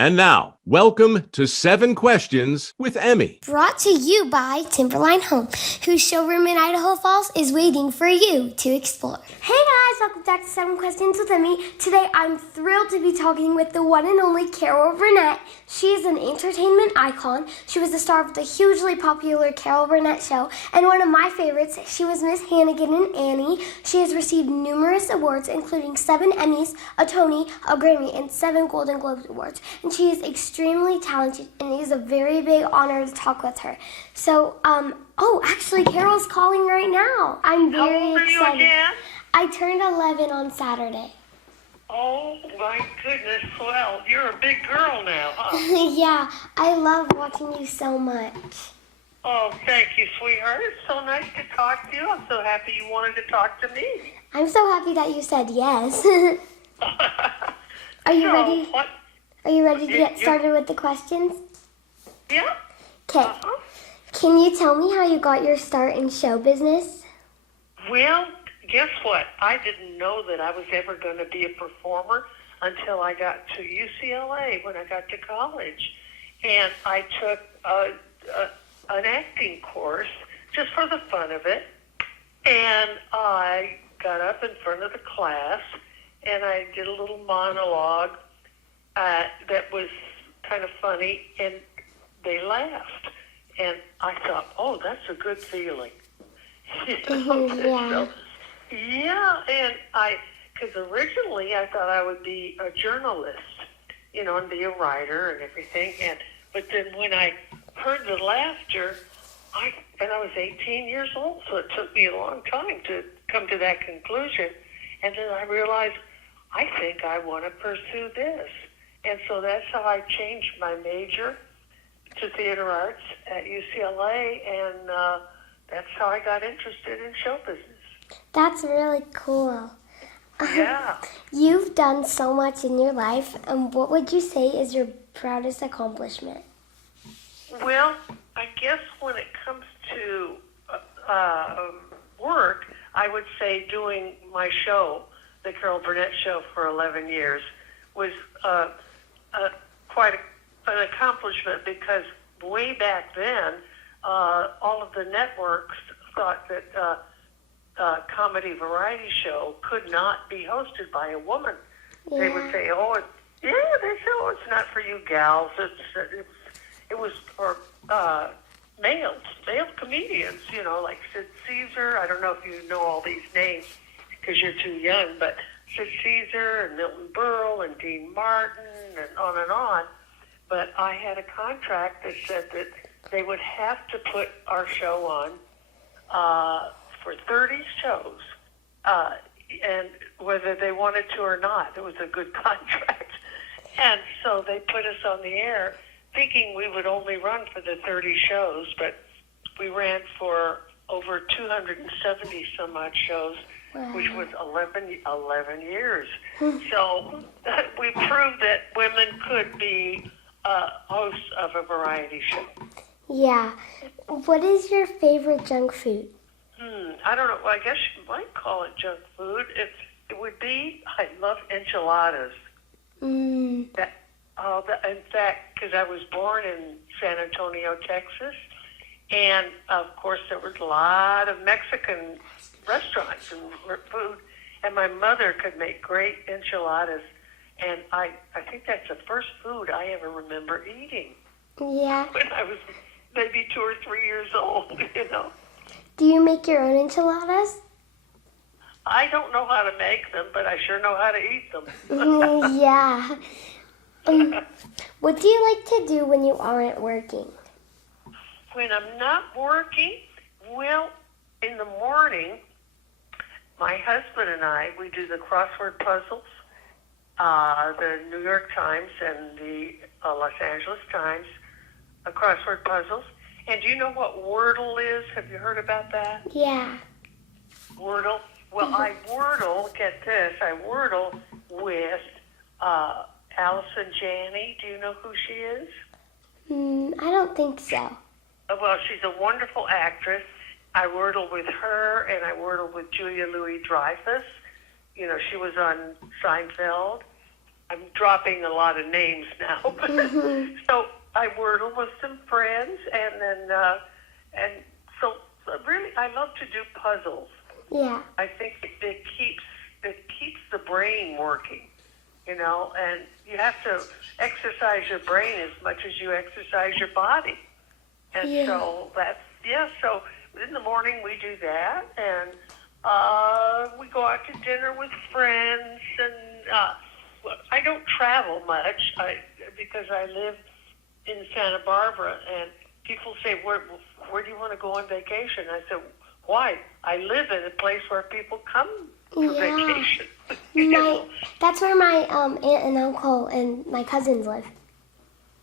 And now, welcome to 7 Questions with Emmy. Brought to you by Timberline Home, whose showroom in Idaho Falls is waiting for you to explore. Hey guys, welcome back to 7 Questions with Emmy. Today I'm thrilled to be talking with the one and only Carol Burnett. She is an entertainment icon. She was the star of the hugely popular Carol Burnett Show, and one of my favorites, she was Miss Hannigan in Annie. She has received numerous awards, including 7 Emmys, a Tony, a Grammy, and 7 Golden Globes awards. And she is extremely talented, and it is a very big honor to talk with her. So, actually, Carol's calling right now. I'm very excited. How old are you again? I turned 11 on Saturday. Oh, my goodness. Well, you're a big girl now, huh? Yeah, I love watching you so much. Oh, thank you, sweetheart. It's so nice to talk to you. I'm so happy you wanted to talk to me. I'm so happy that you said yes. Are you ready? What? Are you ready to get started with the questions? Yeah. Okay. Can you tell me how you got your start in show business? Well, guess what? I didn't know that I was ever going to be a performer until I got to UCLA when I got to college. And I took an acting course just for the fun of it. And I got up in front of the class and I did a little monologue that was kind of funny, and they laughed. And I thought, oh, that's a good feeling. Yeah. And because originally I thought I would be a journalist, and be a writer and everything. But then when I heard the laughter, I was 18 years old, so it took me a long time to come to that conclusion. And then I realized, I think I want to pursue this. And so that's how I changed my major to theater arts at UCLA, and that's how I got interested in show business. That's really cool. Yeah. You've done so much in your life, and what would you say is your proudest accomplishment? Well, I guess when it comes to work, I would say doing my show, the Carol Burnett Show, for 11 years was quite an accomplishment, because way back then, all of the networks thought that comedy variety show could not be hosted by a woman. Yeah. They would say, it's not for you gals. It was for male comedians, like Sid Caesar. I don't know if you know all these names because you're too young, but Sid Caesar and Milton Berle and Dean Martin and on and on. But I had a contract that said that they would have to put our show on for 30 shows, and whether they wanted to or not. It was a good contract. And so they put us on the air thinking we would only run for the 30 shows, but we ran for over 270 some odd shows. Wow. Which was 11 years. So we proved that women could be hosts of a variety show. Yeah. What is your favorite junk food? I don't know. Well, I guess you might call it junk food. It would be, I love enchiladas. In fact, because I was born in San Antonio, Texas, and of course there was a lot of Mexican restaurants and food, and my mother could make great enchiladas, and I think that's the first food I ever remember eating. Yeah. When I was maybe 2 or 3 years old, Do you make your own enchiladas? I don't know how to make them, but I sure know how to eat them. Yeah. What do you like to do when you aren't working? When I'm not working, well, in the morning, my husband and I, we do the crossword puzzles, the New York Times and the Los Angeles Times crossword puzzles. And do you know what Wordle is? Have you heard about that? Yeah. Wordle? Well, I Wordle, get this, I Wordle with Allison Janney. Do you know who she is? I don't think so. Well, she's a wonderful actress. I Wordle with her, and I Wordle with Julia Louis-Dreyfus. She was on Seinfeld. I'm dropping a lot of names now. So I wordle with some friends, and then and so really I love to do puzzles. Yeah. I think it keeps the brain working, you know, and you have to exercise your brain as much as you exercise your body. And so so in the morning we do that, and we go out to dinner with friends, and I don't travel much because I live in Santa Barbara, and people say, where do you want to go on vacation? I said, why? I live in a place where people come for vacation. That's where my aunt and uncle and my cousins live.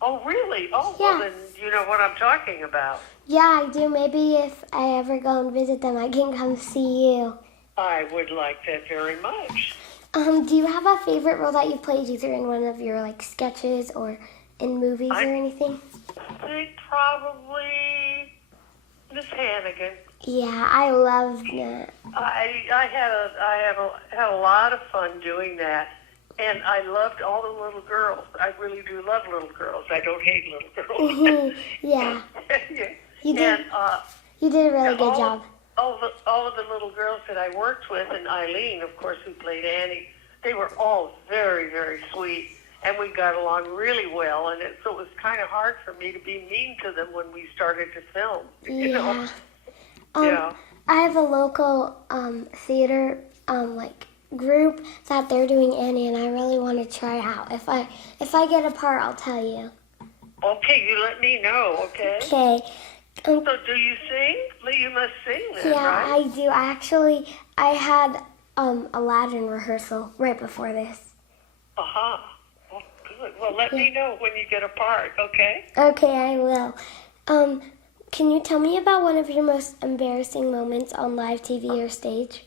Oh, really? Oh, Yeah. well, then you know what I'm talking about. Yeah, I do. Maybe if I ever go and visit them, I can come see you. I would like that very much. Do you have a favorite role that you've played, either in one of your sketches or in movies or anything? I think probably Miss Hannigan. Yeah, I love that. I had a lot of fun doing that, and I loved all the little girls. I really do love little girls. I don't hate little girls. Yeah. Yeah. You did. And, You did a really good job. All of the little girls that I worked with, and Eileen, of course, who played Annie, they were all very, very sweet, and we got along really well. And so it was kind of hard for me to be mean to them when we started to film. You know? I have a local theater group that they're doing Annie, and I really want to try out. If I get a part, I'll tell you. Okay, you let me know. Okay. Okay. So do you sing? You must sing then, Yeah, right? I do. I had Aladdin rehearsal right before this. Uh-huh. Well, good. Well, let me know when you get a part, okay? Okay, I will. Can you tell me about one of your most embarrassing moments on live TV or stage?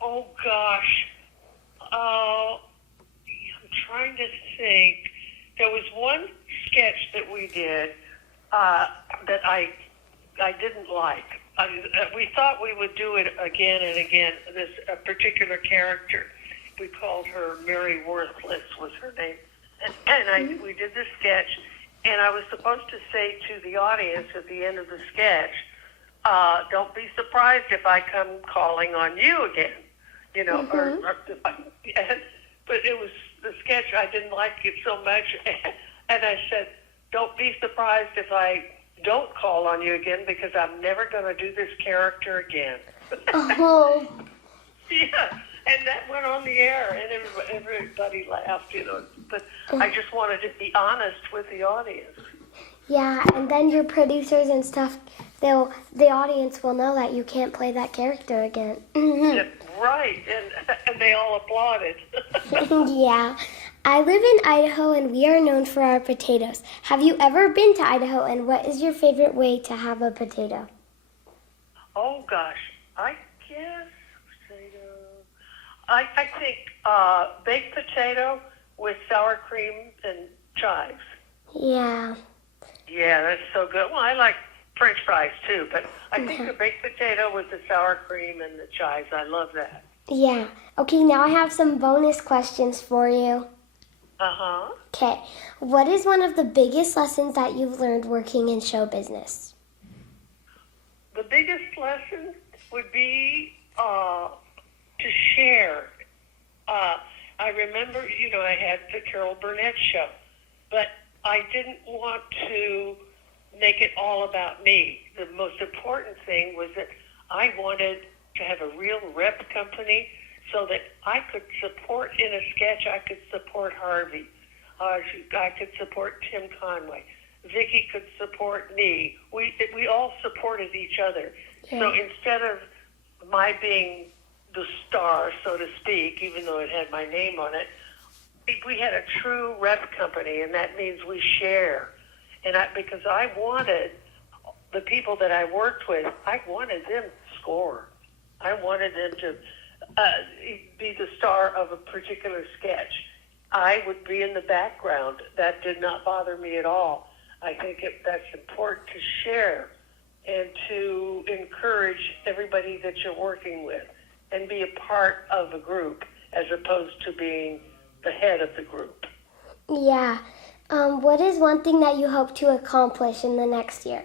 Oh gosh. I'm trying to think. There was one sketch that we did that I didn't like. We thought we would do it again and again. This particular character, we called her Mary Worthless was her name, and we did this sketch, and I was supposed to say to the audience at the end of the sketch, "Don't be surprised if I come calling on you again," you know. But it was the sketch. I didn't like it so much, and I said, "Don't be surprised if I don't call on you again, because I'm never going to do this character again." Oh. Yeah, and that went on the air, and everybody laughed, you know. But I just wanted to be honest with the audience. Yeah, and then your producers and stuff, the audience will know that you can't play that character again. Yeah, right, and they all applauded. Yeah. I live in Idaho, and we are known for our potatoes. Have you ever been to Idaho, and what is your favorite way to have a potato? Oh, gosh. I guess potato. I think baked potato with sour cream and chives. Yeah. Yeah, that's so good. Well, I like French fries, too, but I think the baked potato with the sour cream and the chives, I love that. Yeah. Okay, now I have some bonus questions for you. Uh-huh. Okay. What is one of the biggest lessons that you've learned working in show business? The biggest lesson would be to share. I remember, you know, I had the Carol Burnett Show, but I didn't want to make it all about me. The most important thing was that I wanted to have a real rep company so that I could support, in a sketch, I could support Harvey. I could support Tim Conway. Vicki could support me. We all supported each other. Yeah. So instead of my being the star, so to speak, even though it had my name on it, we had a true rep company, and that means we share. And because I wanted the people that I worked with, I wanted them to score. I wanted them to be the star of a particular sketch. I would be in the background. That did not bother me at all. I think that's important to share and to encourage everybody that you're working with and be a part of a group as opposed to being the head of the group. Yeah. What is one thing that you hope to accomplish in the next year?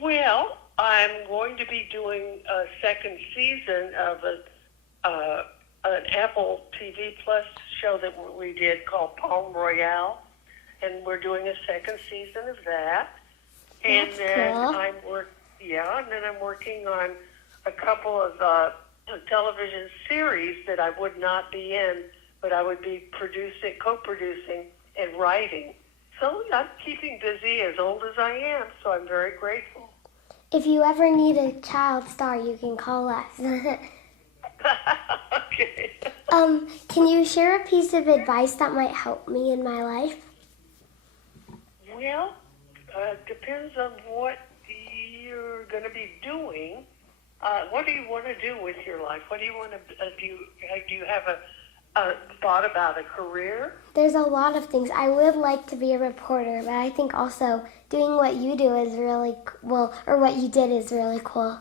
Well, I'm going to be doing a second season of an Apple TV Plus show that we did called Palm Royale, and we're doing a second season of that. And That's then cool. I'm working on a couple of television series that I would not be in, but I would be co-producing, and writing. So I'm keeping busy as old as I am, so I'm very grateful. If you ever need a child star, you can call us. Okay. Can you share a piece of advice that might help me in my life? Well, depends on what you're going to be doing. What do you want to do with your life? What do you want to do? You have a thought about a career? There's a lot of things. I would like to be a reporter, but I think also doing what you do is really well, or what you did is really cool.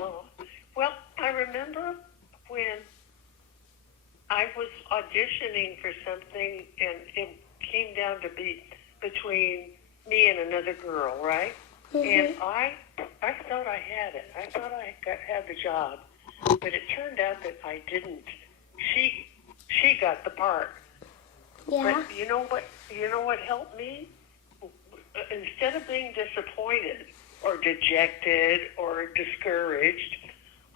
Oh, well, I remember when I was auditioning for something, and it came down to be between me and another girl, right? Mm-hmm. And I thought I had it. I thought I had the job, but it turned out that I didn't. She got the part. Yeah. But you know what helped me? Instead of being disappointed or dejected or discouraged,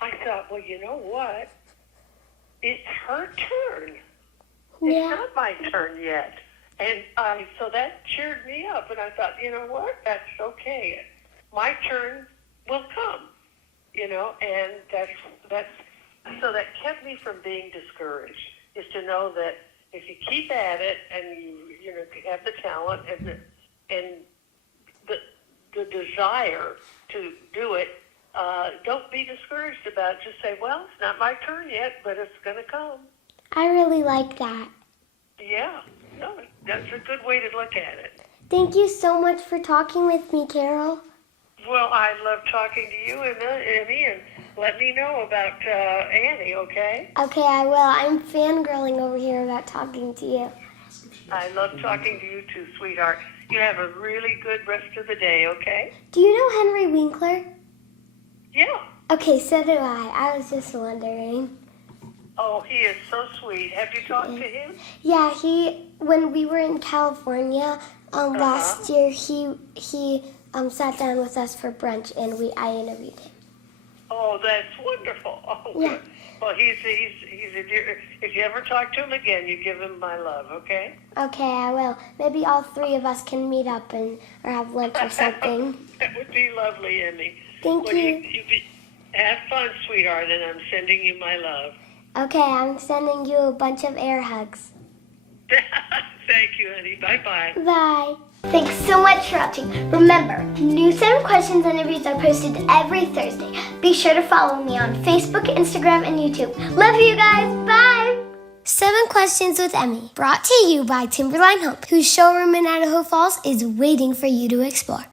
I thought, well, you know what? It's her turn. Yeah. It's not my turn yet. And so that cheered me up, and I thought, you know what? That's okay. My turn will come, and so that kept me from being discouraged, is to know that if you keep at it and you have the talent and the desire to do it, don't be discouraged about it. Just say, well, it's not my turn yet, but it's going to come. I really like that. Yeah, no, that's a good way to look at it. Thank you so much for talking with me, Carol. Well, I love talking to you, Emmy, and let me know about Annie, okay? Okay, I will. I'm fangirling over here about talking to you. I love talking to you too, sweetheart. You have a really good rest of the day, okay? Do you know Henry Winkler? Yeah. Okay, so do I. I was just wondering. Oh, he is so sweet. Have you talked to him? Yeah, when we were in California last year, he sat down with us for brunch, and I interviewed him. Oh, that's wonderful. Oh, Yeah. good. Well, he's a dear. If you ever talk to him again, you give him my love, okay? Okay, I will. Maybe all three of us can meet up or have lunch or something. That would be lovely, Emmy. Thank you. Have fun, sweetheart, and I'm sending you my love. Okay, I'm sending you a bunch of air hugs. Thank you, honey. Bye-bye. Bye. Thanks so much for watching. Remember, new 7 questions and interviews are posted every Thursday. Be sure to follow me on Facebook, Instagram, and YouTube. Love you guys. Bye. 7 Questions with Emmy, brought to you by Timberline Home, whose showroom in Idaho Falls is waiting for you to explore.